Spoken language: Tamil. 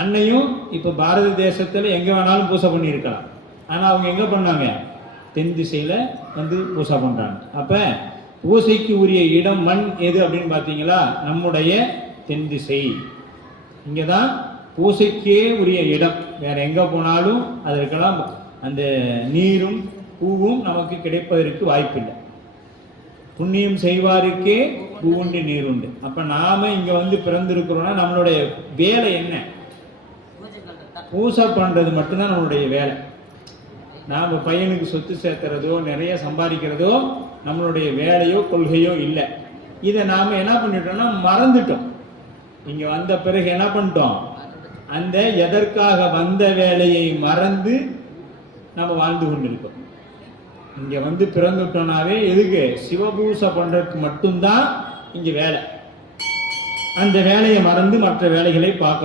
அன்னையும் இப்போ பாரத தேசத்தில் எங்கே வேணாலும் பூசை பண்ணியிருக்கலாம். ஆனால் அவங்க எங்கே பண்ணாங்க? தென் திசையில் வந்து பூசை பண்ணுறாங்க அப்போ பூசைக்கு உரிய இடம் மண் எது அப்படின்னு பார்த்தீங்களா நம்முடைய தென் திசை. இங்கே தான் பூசைக்கே உரிய இடம். வேற எங்கே போனாலும் அதற்கெல்லாம் அந்த நீரும் பூவும் நமக்கு கிடைப்பதற்கு வாய்ப்பில்லை. புண்ணியம் செய்வாருக்கே பூவுண்டு நீருண்டு. அப்போ நாம் இங்கே வந்து பிறந்திருக்கிறோம்னா நம்மளுடைய வேலை என்ன? பூசை பண்ணுறது மட்டும்தான் நம்மளுடைய வேலை. நாம் பையனுக்கு சொத்து சேர்த்துறதோ நிறைய சம்பாதிக்கிறதோ நம்மளுடைய வேலையோ கொள்கையோ இல்லை. இதை நாம் என்ன பண்ணிட்டோம்னா மறந்துட்டோம். இங்கே வந்த பிறகு என்ன பண்ணிட்டோம்? அந்த எதற்காக வந்த வேலையை மறந்து நம்ம வாழ்ந்து கொண்டிருக்கோம். இங்கே வந்து பிறந்துட்டோம்னாவே எதுக்கு? சிவபூசை பண்ணுறதுக்கு மட்டும்தான் இங்கே வேலை. அந்த வேலையை மறந்து மற்ற வேலைகளை பார்க்க